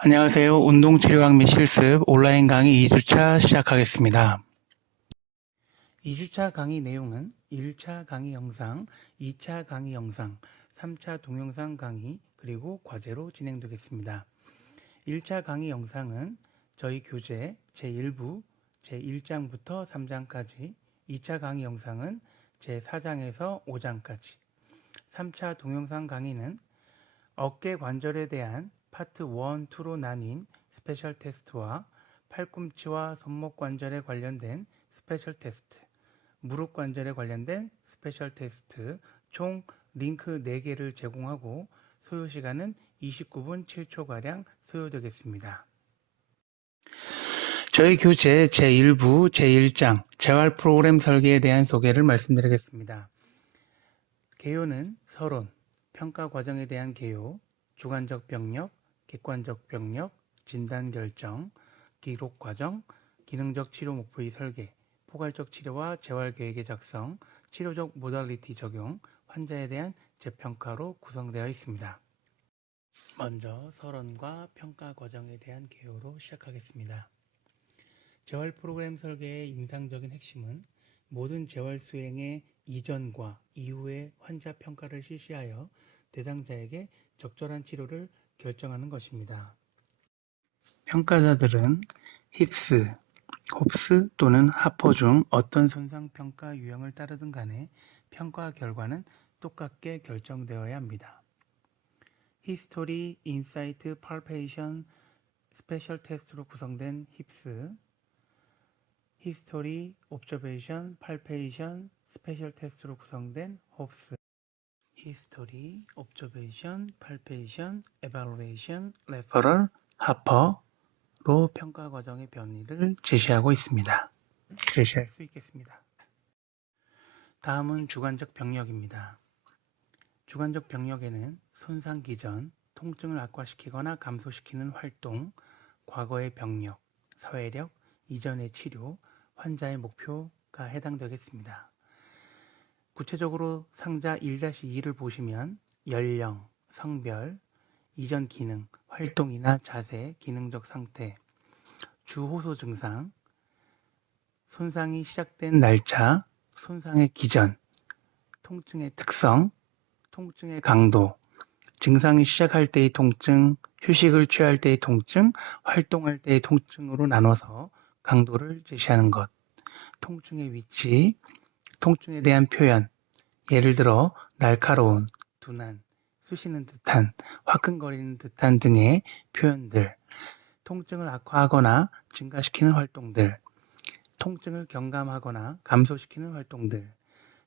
안녕하세요. 운동치료학 및 실습 온라인 강의 2주차 시작하겠습니다. 2주차 강의 내용은 1차 강의 영상, 2차 강의 영상, 3차 동영상 강의, 그리고 과제로 진행되겠습니다. 1차 강의 영상은 저희 교재 제1부 제1장부터 3장까지, 2차 강의 영상은 제4장에서 5장까지, 3차 동영상 강의는 어깨 관절에 대한 파트 1, 2로 나뉜 스페셜 테스트와 팔꿈치와 손목 관절에 관련된 스페셜 테스트, 무릎 관절에 관련된 스페셜 테스트 총 링크 4개를 제공하고 소요 시간은 29분 7초가량 소요되겠습니다. 저희 교재 제1부 제1장 재활 프로그램 설계에 대한 소개를 말씀드리겠습니다. 개요는 서론, 평가 과정에 대한 개요, 주관적 병력, 객관적 병력, 진단 결정, 기록 과정, 기능적 치료 목표의 설계, 포괄적 치료와 재활 계획의 작성, 치료적 모달리티 적용, 환자에 대한 재평가로 구성되어 있습니다. 먼저 서론과 평가 과정에 대한 개요로 시작하겠습니다. 재활 프로그램 설계의 임상적인 핵심은 모든 재활 수행의 이전과 이후의 환자 평가를 실시하여 대상자에게 적절한 치료를 결정하는 것입니다. 평가자들은 힙스, 홉스 또는 하퍼 중 어떤 손상 평가 유형을 따르든 간에 평가 결과는 똑같게 결정되어야 합니다. 히스토리, 인사이트, 팔페이션, 스페셜 테스트로 구성된 힙스, 히스토리, 옵저베이션, 팔페이션, 스페셜 테스트로 구성된 홉스, 히스토리, 옵저베이션, 팔페이션, 에발루에이션, 레퍼럴, 하퍼로 평가 과정의 변이를 제시할 수 있겠습니다. 다음은 주관적 병력입니다. 주관적 병력에는 손상 기전, 통증을 악화시키거나 감소시키는 활동, 과거의 병력, 사회력, 이전의 치료, 환자의 목표가 해당되겠습니다. 구체적으로 상자 1-2를 보시면 연령, 성별, 이전 기능, 활동이나 자세, 기능적 상태, 주호소 증상, 손상이 시작된 날짜, 손상의 기전, 통증의 특성, 통증의 강도, 증상이 시작할 때의 통증, 휴식을 취할 때의 통증, 활동할 때의 통증으로 나눠서 강도를 제시하는 것, 통증의 위치, 통증에 대한 표현, 예를 들어 날카로운, 둔한, 쑤시는 듯한, 화끈거리는 듯한 등의 표현들, 통증을 악화하거나 증가시키는 활동들, 통증을 경감하거나 감소시키는 활동들,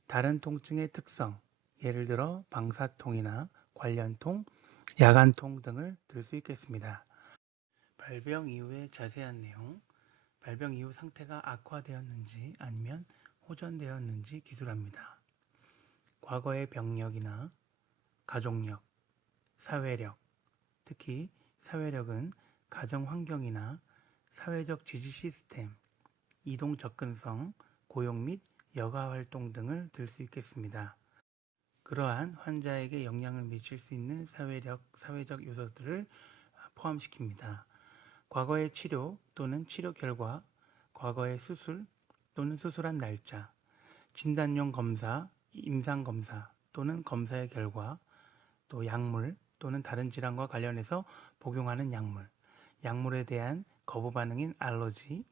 다른 통증의 특성, 예를 들어 방사통이나 관련통, 야간통 등을 들 수 있겠습니다. 발병 이후의 자세한 내용, 발병 이후 상태가 악화되었는지 아니면 호전되었는지 기술합니다. 과거의 병력이나 가족력, 사회력, 특히 사회력은 가정 환경이나 사회적 지지 시스템, 이동 접근성, 고용 및 여가 활동 등을 들 수 있겠습니다. 그러한 환자에게 영향을 미칠 수 있는 사회적 요소들을 포함시킵니다. 과거의 치료 또는 치료 결과, 과거의 수술 또는 수술한 날짜, 진단용 검사, 임상검사 또는 검사의 결과, 또 약물 또는 다른 질환과 관련해서 복용하는 약물, 약물에 대한 거부 반응인 알러지,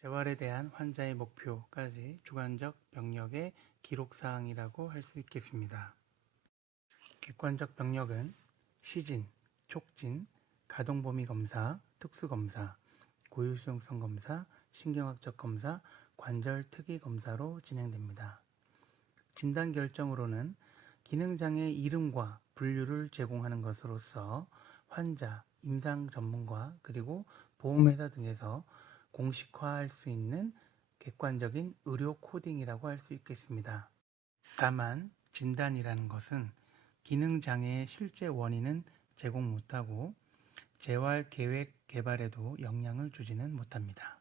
재활에 대한 환자의 목표까지 주관적 병력의 기록사항이라고 할 수 있겠습니다. 객관적 병력은 시진, 촉진, 가동범위 검사, 특수검사, 고유수용성 검사, 신경학적 검사, 관절 특이 검사로 진행됩니다. 진단 결정으로는 기능장애 이름과 분류를 제공하는 것으로서 환자, 임상 전문가, 그리고 보험회사 등에서 공식화할 수 있는 객관적인 의료 코딩이라고 할 수 있겠습니다. 다만 진단이라는 것은 기능장애의 실제 원인은 제공 못하고 재활 계획 개발에도 영향을 주지는 못합니다.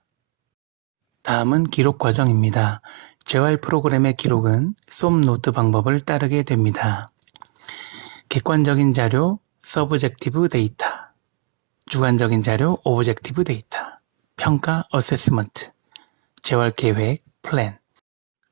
다음은 기록 과정입니다. 재활 프로그램의 기록은 솜노트 방법을 따르게 됩니다. 객관적인 자료, 서브젝티브 데이터, 주관적인 자료, 오브젝티브 데이터, 평가, 어세스먼트, 재활계획, 플랜.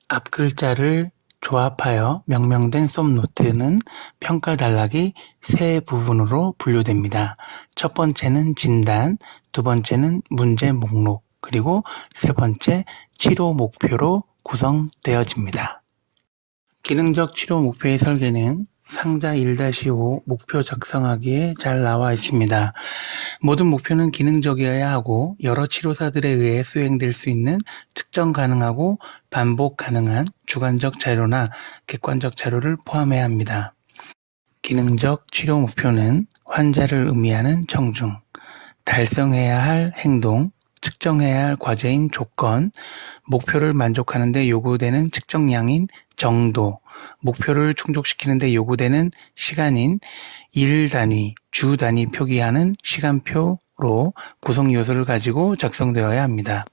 앞 글자를 조합하여 명명된 솜노트는 평가 단락이 세 부분으로 분류됩니다. 첫 번째는 진단, 두 번째는 문제 목록, 그리고 세 번째 치료 목표로 구성되어집니다. 기능적 치료 목표의 설계는 상자 1-5 목표 작성하기에 잘 나와 있습니다. 모든 목표는 기능적이어야 하고 여러 치료사들에 의해 수행될 수 있는 측정 가능하고 반복 가능한 주관적 자료나 객관적 자료를 포함해야 합니다. 기능적 치료 목표는 환자를 의미하는 청중, 달성해야 할 행동, 측정해야 할 과제인 조건, 목표를 만족하는 데 요구되는 측정량인 정도, 목표를 충족시키는 데 요구되는 시간인 일 단위, 주 단위 표기하는 시간표로 구성 요소를 가지고 작성되어야 합니다.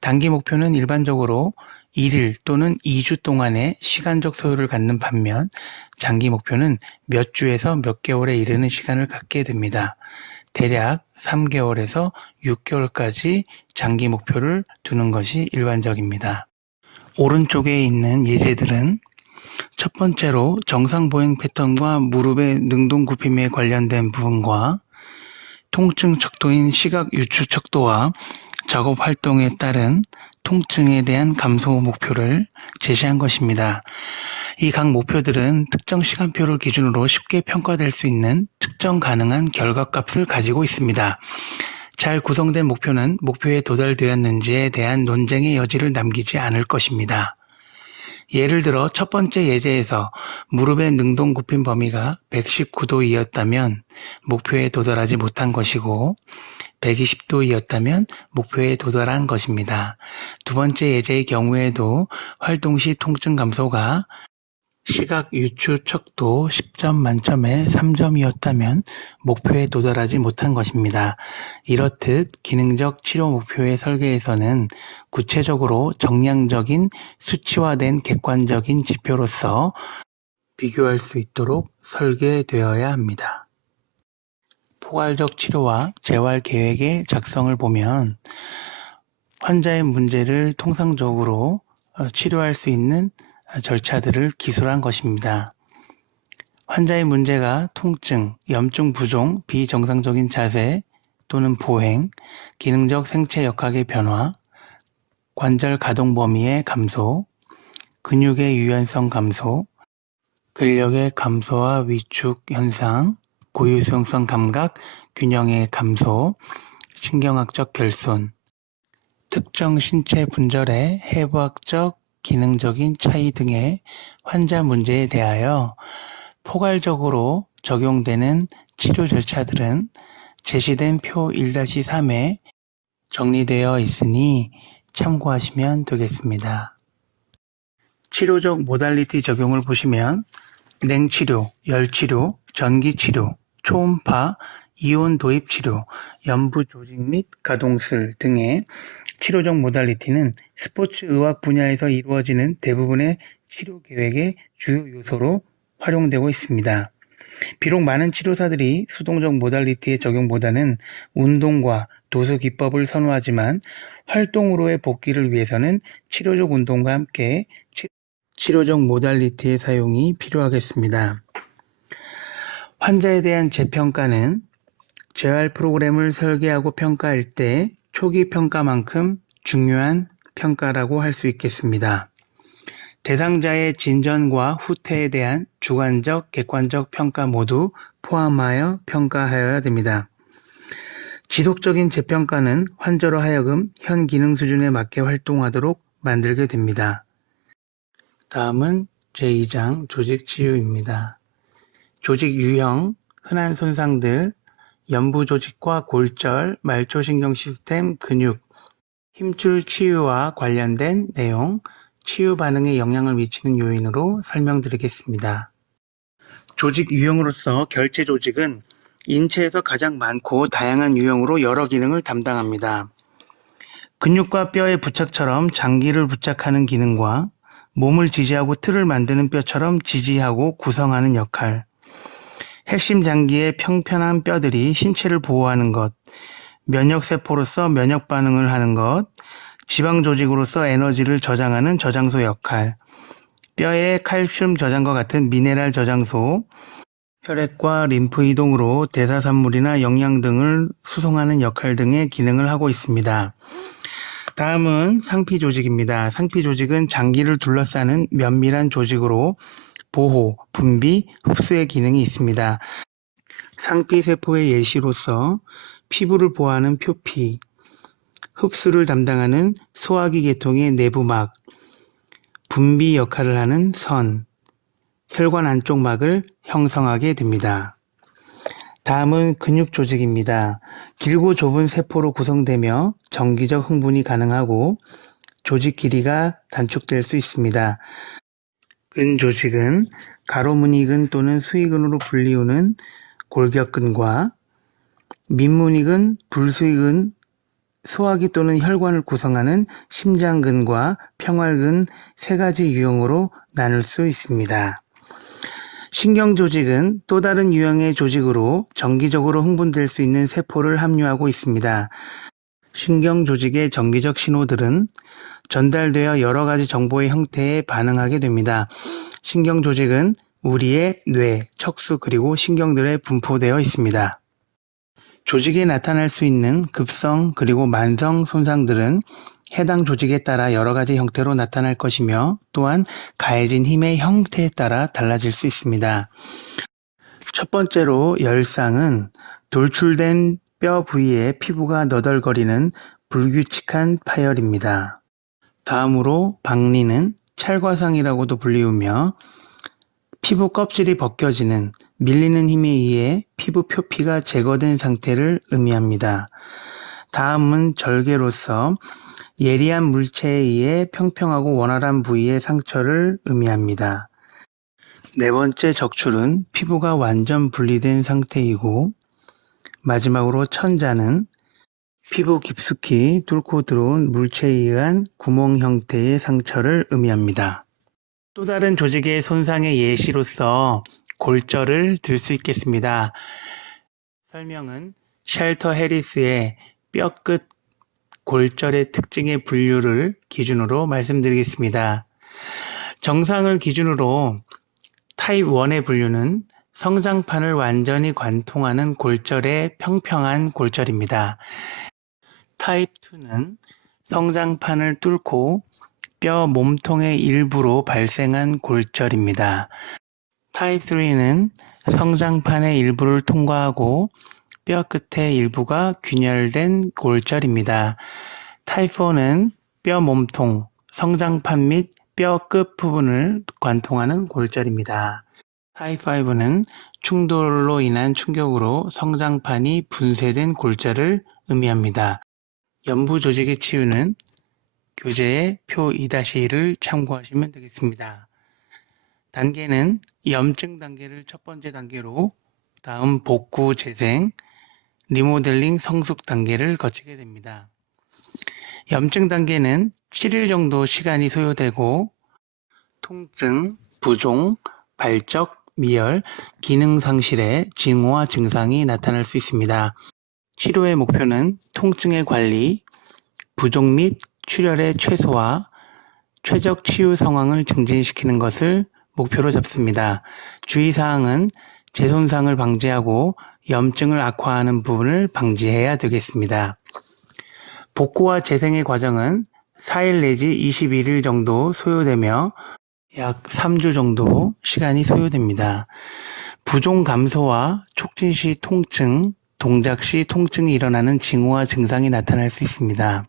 단기 목표는 일반적으로 1일 또는 2주 동안의 시간적 소요를 갖는 반면 장기 목표는 몇 주에서 몇 개월에 이르는 시간을 갖게 됩니다. 대략 3개월에서 6개월까지 장기 목표를 두는 것이 일반적입니다. 오른쪽에 있는 예제들은 첫 번째로 정상 보행 패턴과 무릎의 능동 굽힘에 관련된 부분과 통증 척도인 시각 유추 척도와 작업 활동에 따른 통증에 대한 감소 목표를 제시한 것입니다. 이 각 목표들은 특정 시간표를 기준으로 쉽게 평가될 수 있는 측정 가능한 결과값을 가지고 있습니다. 잘 구성된 목표는 목표에 도달되었는지에 대한 논쟁의 여지를 남기지 않을 것입니다. 예를 들어 첫 번째 예제에서 무릎의 능동 굽힘 범위가 119도이었다면 목표에 도달하지 못한 것이고 120도이었다면 목표에 도달한 것입니다. 두 번째 예제의 경우에도 활동 시 통증 감소가 시각 유추 척도 10점 만점에 3점이었다면 목표에 도달하지 못한 것입니다. 이렇듯 기능적 치료 목표의 설계에서는 구체적으로 정량적인 수치화된 객관적인 지표로서 비교할 수 있도록 설계되어야 합니다. 포괄적 치료와 재활 계획의 작성을 보면 환자의 문제를 통상적으로 치료할 수 있는 절차들을 기술한 것입니다. 환자의 문제가 통증, 염증 부종, 비정상적인 자세 또는 보행, 기능적 생체 역학의 변화, 관절 가동 범위의 감소, 근육의 유연성 감소, 근력의 감소와 위축 현상, 고유 수용성 감각, 균형의 감소, 신경학적 결손, 특정 신체 분절의 해부학적 기능적인 차이 등의 환자 문제에 대하여 포괄적으로 적용되는 치료 절차들은 제시된 표 1-3에 정리되어 있으니 참고하시면 되겠습니다. 치료적 모달리티 적용을 보시면 냉치료, 열치료, 전기치료, 초음파, 이온 도입 치료, 연부 조직 및 가동술 등의 치료적 모달리티는 스포츠 의학 분야에서 이루어지는 대부분의 치료 계획의 주요 요소로 활용되고 있습니다. 비록 많은 치료사들이 수동적 모달리티의 적용보다는 운동과 도수 기법을 선호하지만 활동으로의 복귀를 위해서는 치료적 운동과 함께 치료적 모달리티의 사용이 필요하겠습니다. 환자에 대한 재평가는 재활 프로그램을 설계하고 평가할 때 초기 평가만큼 중요한 평가라고 할 수 있겠습니다. 대상자의 진전과 후퇴에 대한 주관적, 객관적 평가 모두 포함하여 평가하여야 됩니다. 지속적인 재평가는 환자로 하여금 현 기능 수준에 맞게 활동하도록 만들게 됩니다. 다음은 제2장 조직 치유입니다. 조직 유형, 흔한 손상들, 연부 조직과 골절, 말초신경 시스템, 근육, 힘줄 치유와 관련된 내용, 치유 반응에 영향을 미치는 요인으로 설명드리겠습니다. 조직 유형으로서 결제 조직은 인체에서 가장 많고 다양한 유형으로 여러 기능을 담당합니다. 근육과 뼈의 부착처럼 장기를 부착하는 기능과 몸을 지지하고 틀을 만드는 뼈처럼 지지하고 구성하는 역할, 핵심 장기의 평평한 뼈들이 신체를 보호하는 것, 면역세포로서 면역 반응을 하는 것, 지방 조직으로서 에너지를 저장하는 저장소 역할, 뼈의 칼슘 저장과 같은 미네랄 저장소, 혈액과 림프 이동으로 대사산물이나 영양 등을 수송하는 역할 등의 기능을 하고 있습니다. 다음은 상피 조직입니다. 상피 조직은 장기를 둘러싸는 면밀한 조직으로 보호, 분비, 흡수의 기능이 있습니다. 상피 세포의 예시로서 피부를 보호하는 표피, 흡수를 담당하는 소화기 계통의 내부막, 분비 역할을 하는 선, 혈관 안쪽 막을 형성하게 됩니다. 다음은 근육 조직입니다. 길고 좁은 세포로 구성되며 정기적 흥분이 가능하고 조직 길이가 단축될 수 있습니다. 근 조직은 가로무늬근 또는 수의근으로 불리우는 골격근과 밑무늬근, 불수의근, 소화기 또는 혈관을 구성하는 심장근과 평활근 세 가지 유형으로 나눌 수 있습니다. 신경조직은 또 다른 유형의 조직으로 정기적으로 흥분될 수 있는 세포를 함유하고 있습니다. 신경조직의 정기적 신호들은 전달되어 여러 가지 정보의 형태에 반응하게 됩니다. 신경조직은 우리의 뇌, 척수 그리고 신경들에 분포되어 있습니다. 조직에 나타날 수 있는 급성 그리고 만성 손상들은 해당 조직에 따라 여러 가지 형태로 나타날 것이며 또한 가해진 힘의 형태에 따라 달라질 수 있습니다. 첫 번째로 열상은 돌출된 뼈 부위에 피부가 너덜거리는 불규칙한 파열입니다. 다음으로 박리는 찰과상이라고도 불리우며 피부 껍질이 벗겨지는 밀리는 힘에 의해 피부 표피가 제거된 상태를 의미합니다. 다음은 절개로서 예리한 물체에 의해 평평하고 원활한 부위의 상처를 의미합니다. 네 번째 적출은 피부가 완전 분리된 상태이고 마지막으로 천자는 피부 깊숙이 뚫고 들어온 물체에 의한 구멍 형태의 상처를 의미합니다. 또 다른 조직의 손상의 예시로서 골절을 들 수 있겠습니다. 설명은 쉘터 해리스의 뼈끝 골절의 특징의 분류를 기준으로 말씀드리겠습니다. 정상을 기준으로 타입 1의 분류는 성장판을 완전히 관통하는 골절의 평평한 골절입니다. 타입 2는 성장판을 뚫고 뼈 몸통의 일부로 발생한 골절입니다. 타입 3는 성장판의 일부를 통과하고 뼈 끝의 일부가 균열된 골절입니다. 타입 4는 뼈 몸통, 성장판 및 뼈 끝 부분을 관통하는 골절입니다. 타입 5는 충돌로 인한 충격으로 성장판이 분쇄된 골절을 의미합니다. 연부 조직의 치유는 교재의 표 2-1을 참고하시면 되겠습니다. 단계는 염증 단계를 첫 번째 단계로 다음 복구 재생, 리모델링 성숙 단계를 거치게 됩니다. 염증 단계는 7일 정도 시간이 소요되고 통증, 부종, 발적, 미열, 기능 상실의 징후와 증상이 나타날 수 있습니다. 치료의 목표는 통증의 관리, 부종 및 출혈의 최소화, 최적 치유 상황을 증진시키는 것을 목표로 잡습니다. 주의사항은 재손상을 방지하고 염증을 악화하는 부분을 방지해야 되겠습니다. 복구와 재생의 과정은 4일 내지 21일 정도 소요되며 약 3주 정도 시간이 소요됩니다. 부종 감소와 촉진 시 통증, 동작 시 통증이 일어나는 징후와 증상이 나타날 수 있습니다.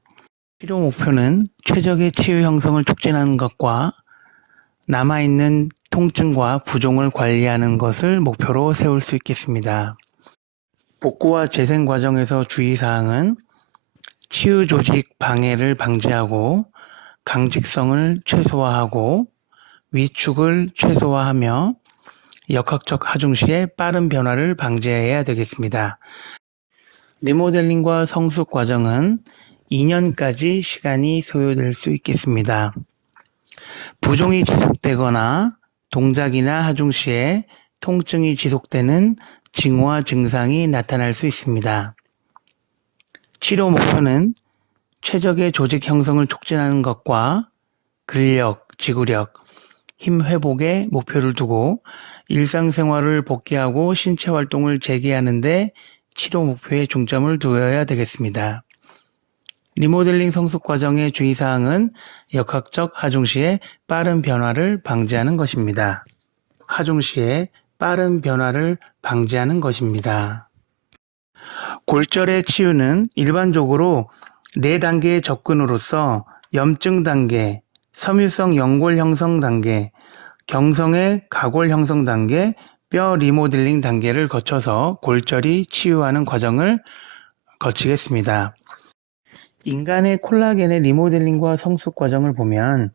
치료 목표는 최적의 치유 형성을 촉진하는 것과 남아있는 통증과 부종을 관리하는 것을 목표로 세울 수 있겠습니다. 복구와 재생 과정에서 주의사항은 치유 조직 방해를 방지하고 강직성을 최소화하고 위축을 최소화하며 역학적 하중 시에 빠른 변화를 방지해야 되겠습니다. 리모델링과 성숙 과정은 2년까지 시간이 소요될 수 있겠습니다. 부종이 지속되거나 동작이나 하중 시에 통증이 지속되는 징후와 증상이 나타날 수 있습니다. 치료 목표는 최적의 조직 형성을 촉진하는 것과 근력, 지구력, 힘 회복에 목표를 두고 일상생활을 복귀하고 신체 활동을 재개하는 데 치료 목표에 중점을 두어야 되겠습니다. 리모델링 성숙 과정의 주의사항은 역학적 하중 시의 빠른 변화를 방지하는 것입니다. 하중 시의 빠른 변화를 방지하는 것입니다. 골절의 치유는 일반적으로 4단계의 접근으로서 염증 단계, 섬유성 연골 형성 단계, 경성의 가골 형성 단계, 뼈 리모델링 단계를 거쳐서 골절이 치유하는 과정을 거치겠습니다. 인간의 콜라겐의 리모델링과 성숙 과정을 보면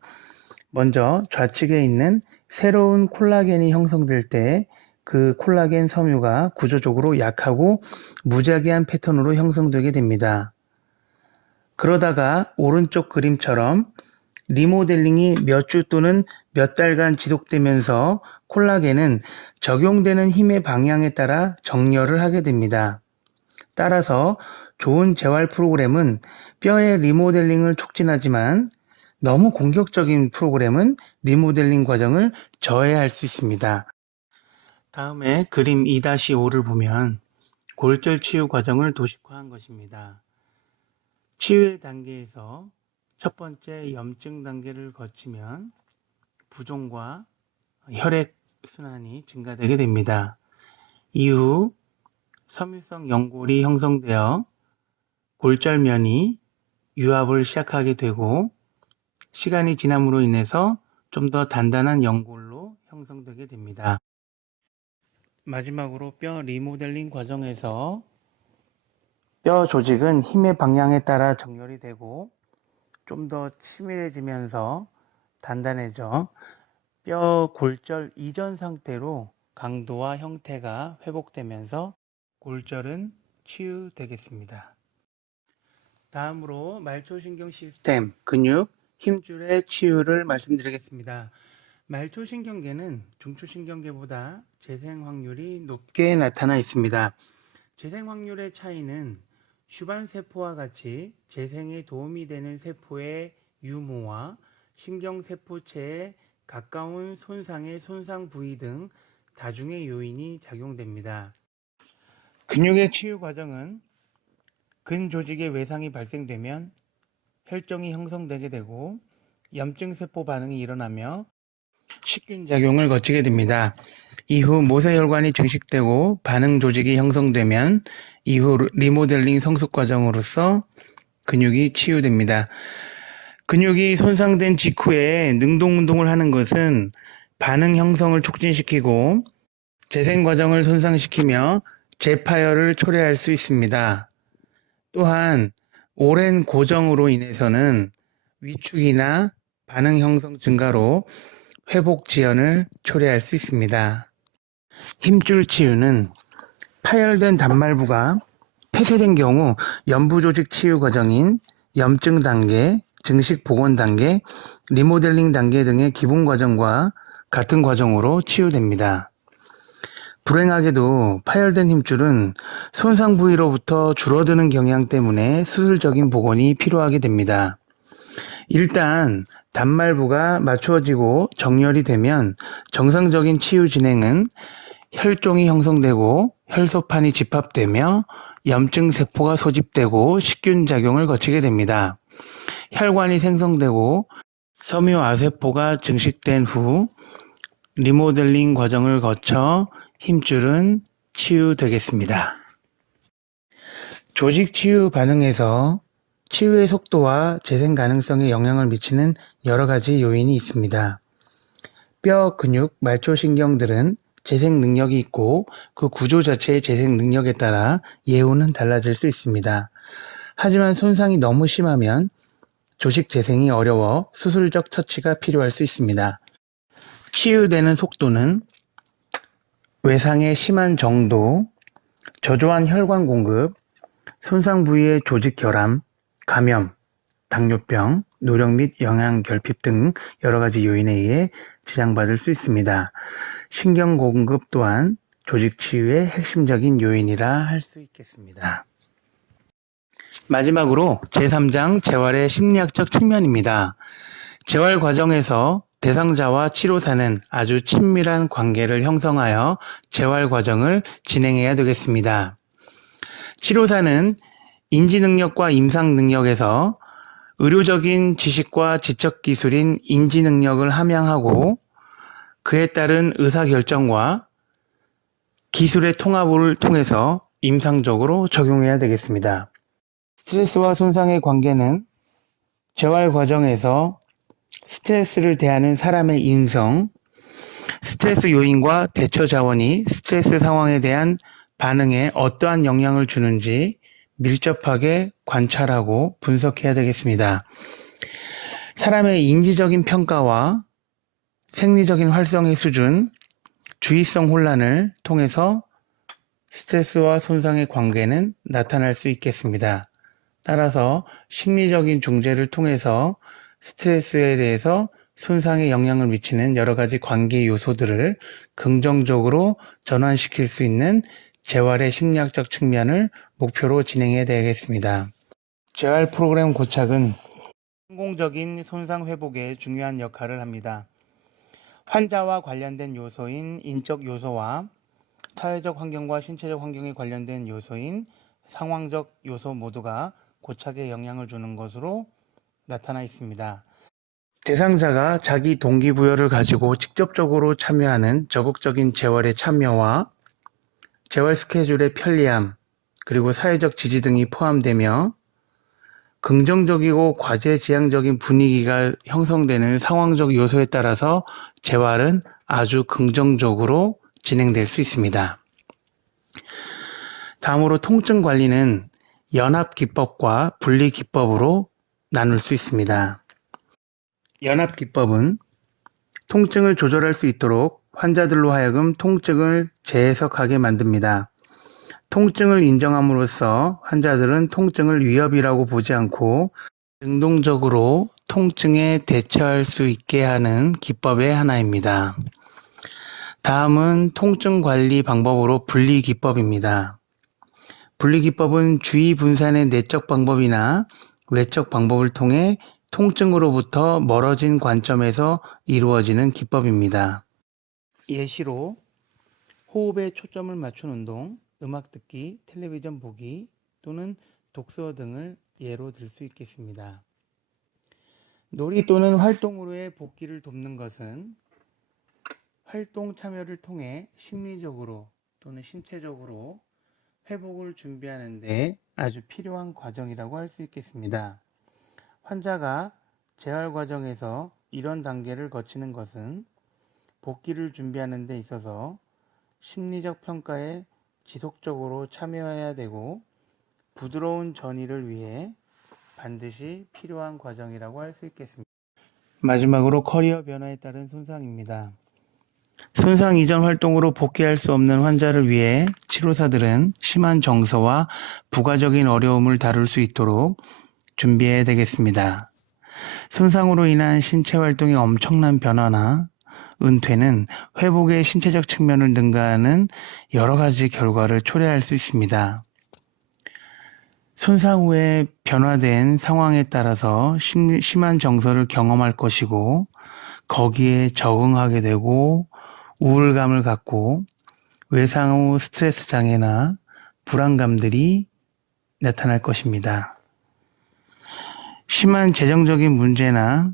먼저 좌측에 있는 새로운 콜라겐이 형성될 때 그 콜라겐 섬유가 구조적으로 약하고 무자기한 패턴으로 형성되게 됩니다. 그러다가 오른쪽 그림처럼 리모델링이 몇 주 또는 몇 달간 지속되면서 콜라겐은 적용되는 힘의 방향에 따라 정렬을 하게 됩니다. 따라서 좋은 재활 프로그램은 뼈의 리모델링을 촉진하지만 너무 공격적인 프로그램은 리모델링 과정을 저해할 수 있습니다. 다음에 그림 2-5를 보면 골절 치유 과정을 도식화한 것입니다. 치유의 단계에서 첫 번째 염증 단계를 거치면 부종과 혈액 순환이 증가되게 됩니다. 이후 섬유성 연골이 형성되어 골절면이 유합을 시작하게 되고 시간이 지남으로 인해서 좀 더 단단한 연골로 형성되게 됩니다. 마지막으로 뼈 리모델링 과정에서 뼈 조직은 힘의 방향에 따라 정렬이 되고 좀 더 치밀해지면서 단단해져 뼈 골절 이전 상태로 강도와 형태가 회복되면서 골절은 치유되겠습니다. 다음으로 말초신경 시스템, 근육, 힘줄의 치유를 말씀드리겠습니다. 말초신경계는 중추신경계보다 재생 확률이 높게 나타나 있습니다. 재생 확률의 차이는 슈반세포와 같이 재생에 도움이 되는 세포의 유무와 신경세포체의 가까운 손상의 손상 부위 등 다중의 요인이 작용됩니다. 근육의 치유 과정은 근조직의 외상이 발생되면 혈종이 형성되게 되고 염증세포 반응이 일어나며 식균 작용을 거치게 됩니다. 이후 모세혈관이 증식되고 반응 조직이 형성되면 이후 리모델링 성숙 과정으로서 근육이 치유됩니다. 근육이 손상된 직후에 능동운동을 하는 것은 반응 형성을 촉진시키고 재생 과정을 손상시키며 재파열을 초래할 수 있습니다. 또한 오랜 고정으로 인해서는 위축이나 반응 형성 증가로 회복 지연을 초래할 수 있습니다. 힘줄 치유는 파열된 단말부가 폐쇄된 경우 연부 조직 치유 과정인 염증 단계, 증식 복원 단계, 리모델링 단계 등의 기본 과정과 같은 과정으로 치유됩니다. 불행하게도 파열된 힘줄은 손상 부위로부터 줄어드는 경향 때문에 수술적인 복원이 필요하게 됩니다. 일단 단말부가 맞추어지고 정렬이 되면 정상적인 치유 진행은 혈종이 형성되고 혈소판이 집합되며 염증 세포가 소집되고 식균 작용을 거치게 됩니다. 혈관이 생성되고 섬유 아세포가 증식된 후 리모델링 과정을 거쳐 힘줄은 치유되겠습니다. 조직 치유 반응에서 치유의 속도와 재생 가능성에 영향을 미치는 여러 가지 요인이 있습니다. 뼈, 근육, 말초신경들은 재생 능력이 있고 그 구조 자체의 재생 능력에 따라 예후는 달라질 수 있습니다. 하지만 손상이 너무 심하면 조직 재생이 어려워 수술적 처치가 필요할 수 있습니다. 치유되는 속도는 외상의 심한 정도, 저조한 혈관 공급, 손상 부위의 조직 결함, 감염, 당뇨병, 노령 및 영양 결핍 등 여러 가지 요인에 의해 지장받을 수 있습니다. 신경 공급 또한 조직 치유의 핵심적인 요인이라 할 수 있겠습니다. 마지막으로 제3장 재활의 심리학적 측면입니다. 재활 과정에서 대상자와 치료사는 아주 친밀한 관계를 형성하여 재활 과정을 진행해야 되겠습니다. 치료사는 인지 능력과 임상 능력에서 의료적인 지식과 지적 기술인 인지 능력을 함양하고 그에 따른 의사결정과 기술의 통합을 통해서 임상적으로 적용해야 되겠습니다. 스트레스와 손상의 관계는 재활 과정에서 스트레스를 대하는 사람의 인성, 스트레스 요인과 대처 자원이 스트레스 상황에 대한 반응에 어떠한 영향을 주는지 밀접하게 관찰하고 분석해야 되겠습니다. 사람의 인지적인 평가와 생리적인 활성의 수준, 주의성 혼란을 통해서 스트레스와 손상의 관계는 나타날 수 있겠습니다. 따라서 심리적인 중재를 통해서 스트레스에 대해서 손상에 영향을 미치는 여러 가지 관계 요소들을 긍정적으로 전환시킬 수 있는 재활의 심리학적 측면을 목표로 진행해야 되겠습니다. 재활 프로그램 고착은 성공적인 손상 회복에 중요한 역할을 합니다. 환자와 관련된 요소인 인적 요소와 사회적 환경과 신체적 환경에 관련된 요소인 상황적 요소 모두가 고착에 영향을 주는 것으로 나타나 있습니다. 대상자가 자기 동기부여를 가지고 직접적으로 참여하는 적극적인 재활의 참여와 재활 스케줄의 편리함, 그리고 사회적 지지 등이 포함되며 긍정적이고 과제지향적인 분위기가 형성되는 상황적 요소에 따라서 재활은 아주 긍정적으로 진행될 수 있습니다. 다음으로 통증 관리는 연합기법과 분리기법으로 나눌 수 있습니다. 연합기법은 통증을 조절할 수 있도록 환자들로 하여금 통증을 재해석하게 만듭니다. 통증을 인정함으로써 환자들은 통증을 위협이라고 보지 않고 능동적으로 통증에 대처할 수 있게 하는 기법의 하나입니다. 다음은 통증 관리 방법으로 분리기법입니다. 분리기법은 주의 분산의 내적 방법이나 외적 방법을 통해 통증으로부터 멀어진 관점에서 이루어지는 기법입니다. 예시로 호흡에 초점을 맞춘 운동, 음악 듣기, 텔레비전 보기 또는 독서 등을 예로 들 수 있겠습니다. 놀이 또는 활동으로의 복귀를 돕는 것은 활동 참여를 통해 심리적으로 또는 신체적으로 회복을 준비하는 데 아주 필요한 과정이라고 할 수 있겠습니다. 환자가 재활 과정에서 이런 단계를 거치는 것은 복귀를 준비하는 데 있어서 심리적 평가에 지속적으로 참여해야 되고 부드러운 전이를 위해 반드시 필요한 과정이라고 할 수 있겠습니다. 마지막으로 커리어 변화에 따른 손상입니다. 손상 이전 활동으로 복귀할 수 없는 환자를 위해 치료사들은 심한 정서와 부가적인 어려움을 다룰 수 있도록 준비해야 되겠습니다. 손상으로 인한 신체 활동의 엄청난 변화나 은퇴는 회복의 신체적 측면을 능가하는 여러 가지 결과를 초래할 수 있습니다. 손상 후에 변화된 상황에 따라서 심한 정서를 경험할 것이고 거기에 적응하게 되고 우울감을 갖고 외상 후 스트레스 장애나 불안감들이 나타날 것입니다. 심한 재정적인 문제나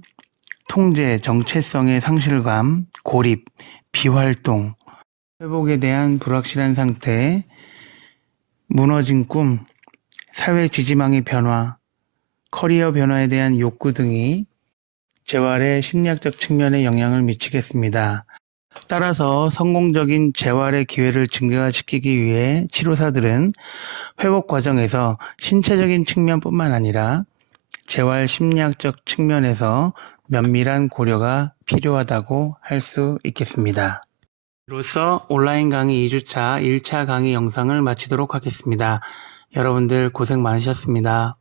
통제, 정체성의 상실감, 고립, 비활동, 회복에 대한 불확실한 상태, 무너진 꿈, 사회 지지망의 변화, 커리어 변화에 대한 욕구 등이 재활의 심리학적 측면에 영향을 미치겠습니다. 따라서 성공적인 재활의 기회를 증가시키기 위해 치료사들은 회복 과정에서 신체적인 측면뿐만 아니라 재활 심리학적 측면에서 면밀한 고려가 필요하다고 할 수 있겠습니다. 이로써 온라인 강의 2주차 1차 강의 영상을 마치도록 하겠습니다. 여러분들 고생 많으셨습니다.